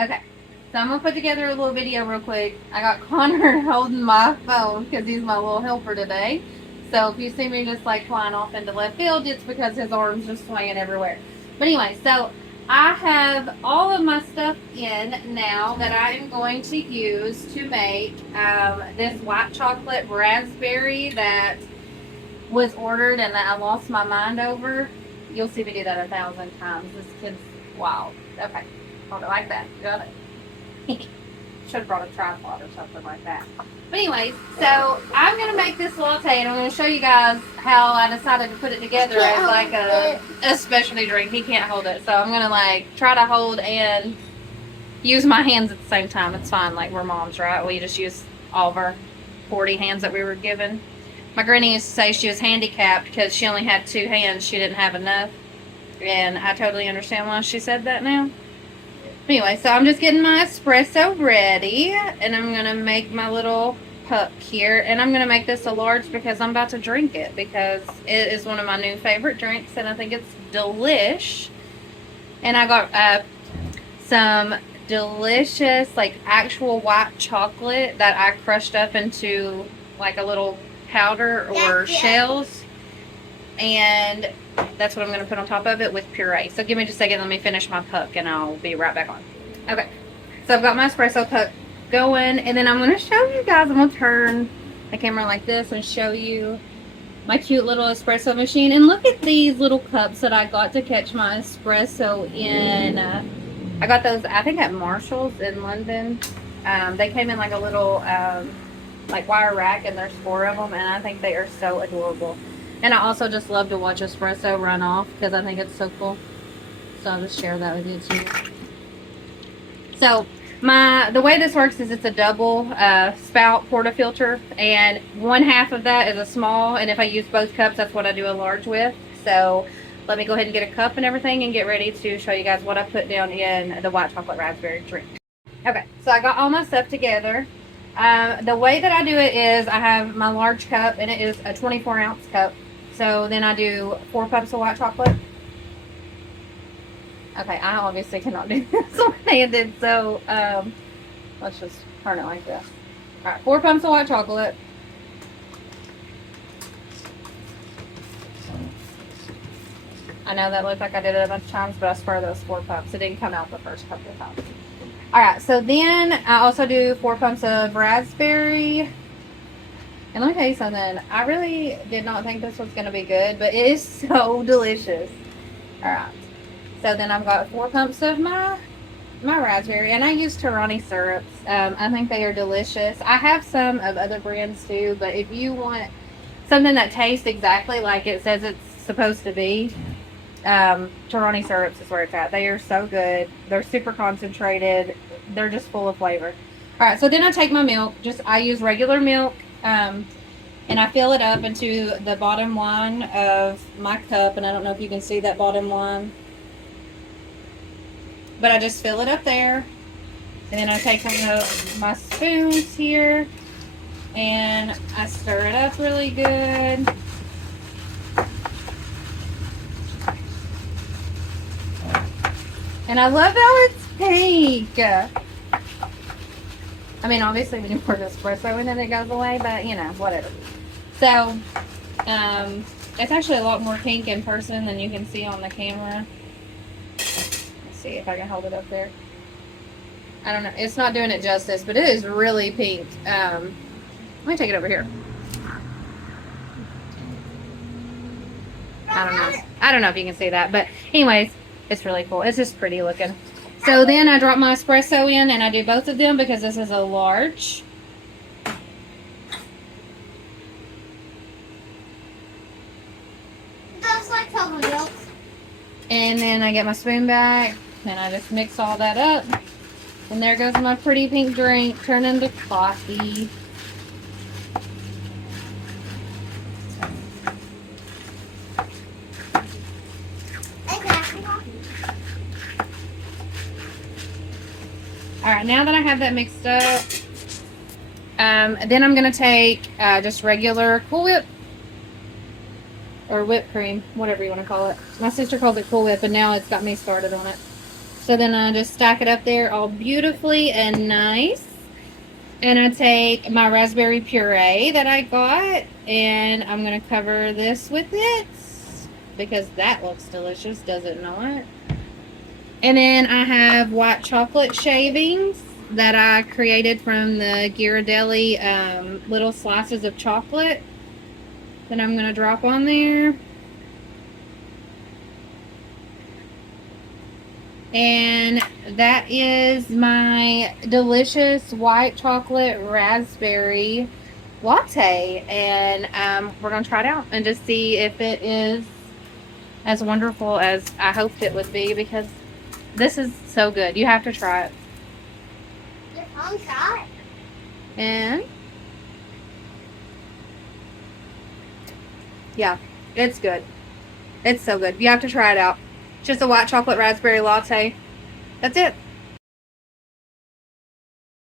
Okay. So I'm going to put together a little video real quick. I got Connor holding my phone because he's my little helper today. So if you see me just like flying off into left field, it's because his arm's just swinging everywhere. But anyway, so I have all of my stuff in now that I am going to use to make this white chocolate raspberry that was ordered and that I lost my mind over. You'll see me do that 1,000 times. This kid's wild. Okay. Hold it like that. Got it. Should have brought a tripod or something like that. But anyways, so I'm going to make this latte and I'm going to show you guys how I decided to put it together as like a specialty drink. He can't hold it. So I'm going to like try to hold and use my hands at the same time. It's fine. Like we're moms, right? We just use all of our 40 hands that we were given. My granny used to say she was handicapped because she only had 2 hands. She didn't have enough. And I totally understand why she said that now. Anyway, so I'm just getting my espresso ready, and I'm going to make my little cup here, and I'm going to make this a large because I'm about to drink it, because it is one of my new favorite drinks, and I think it's delish. And I got some delicious, like, actual white chocolate that I crushed up into, like, a little powder or shells, and that's what I'm going to put on top of it with puree. So give me just a second. Let me finish my puck and I'll be right back on. Okay. So I've got my espresso puck going. And then I'm going to show you guys. I'm going to turn the camera like this and show you my cute little espresso machine. And look at these little cups that I got to catch my espresso in. I got those, I think, at Marshall's in London. They came in like a little like wire rack, and there's 4 of them. And I think they are so adorable. And I also just love to watch espresso run off because I think it's so cool. So I'll just share that with you too. So the way this works is it's a double spout portafilter, and 1/2 of that is a small, and if I use both cups, that's what I do a large with. So let me go ahead and get a cup and everything and get ready to show you guys what I put down in the white chocolate raspberry drink. Okay, so I got all my stuff together. The way that I do it is I have my large cup, and it is a 24-ounce cup. So then I do 4 cups of white chocolate. Okay, I obviously cannot do this one-handed, so let's just turn it like this. Alright, 4 pumps of white chocolate. I know that looked like I did it a bunch of times, but I swear those 4 pumps. It didn't come out the first couple of times. Alright, so then I also do 4 pumps of raspberry. And let me tell you something, I really did not think this was going to be good, but it is so delicious. Alright, so then I've got 4 pumps of my raspberry, and I use Torani syrups. I think they are delicious. I have some of other brands too, but if you want something that tastes exactly like it says it's supposed to be, Torani syrups is where it's at. They are so good. They're super concentrated. They're just full of flavor. Alright, so then I take my milk. I use regular milk. And I fill it up into the bottom line of my cup, and I don't know if you can see that bottom line, but I just fill it up there, and then I take one of my spoons here and I stir it up really good. And I love how it's pink. I mean, obviously when you pour the espresso in it, it goes away, but you know, whatever. So, it's actually a lot more pink in person than you can see on the camera. Let's see if I can hold it up there. I don't know. It's not doing it justice, but it is really pink. Let me take it over here. I don't know if you can see that, but anyways, it's really cool. It's just pretty looking. So then I drop my espresso in, and I do both of them because this is a large. Just like chocolate milk. And then I get my spoon back, and I just mix all that up. And there goes my pretty pink drink, turned into coffee. Alright, now that I have that mixed up, then I'm going to take just regular Cool Whip, or whipped cream, whatever you want to call it. My sister calls it Cool Whip, and now it's got me started on it. So then I just stack it up there all beautifully and nice. And I take my raspberry puree that I got, and I'm going to cover this with it because that looks delicious, does it not? And then I have white chocolate shavings that I created from the Ghirardelli little slices of chocolate that I'm going to drop on there. And that is my delicious white chocolate raspberry latte. And we're going to try it out and just see if it is as wonderful as I hoped it would be, because this is so good. You have to try it. And yeah, it's good. It's so good. You have to try it out. Just a white chocolate raspberry latte. That's it.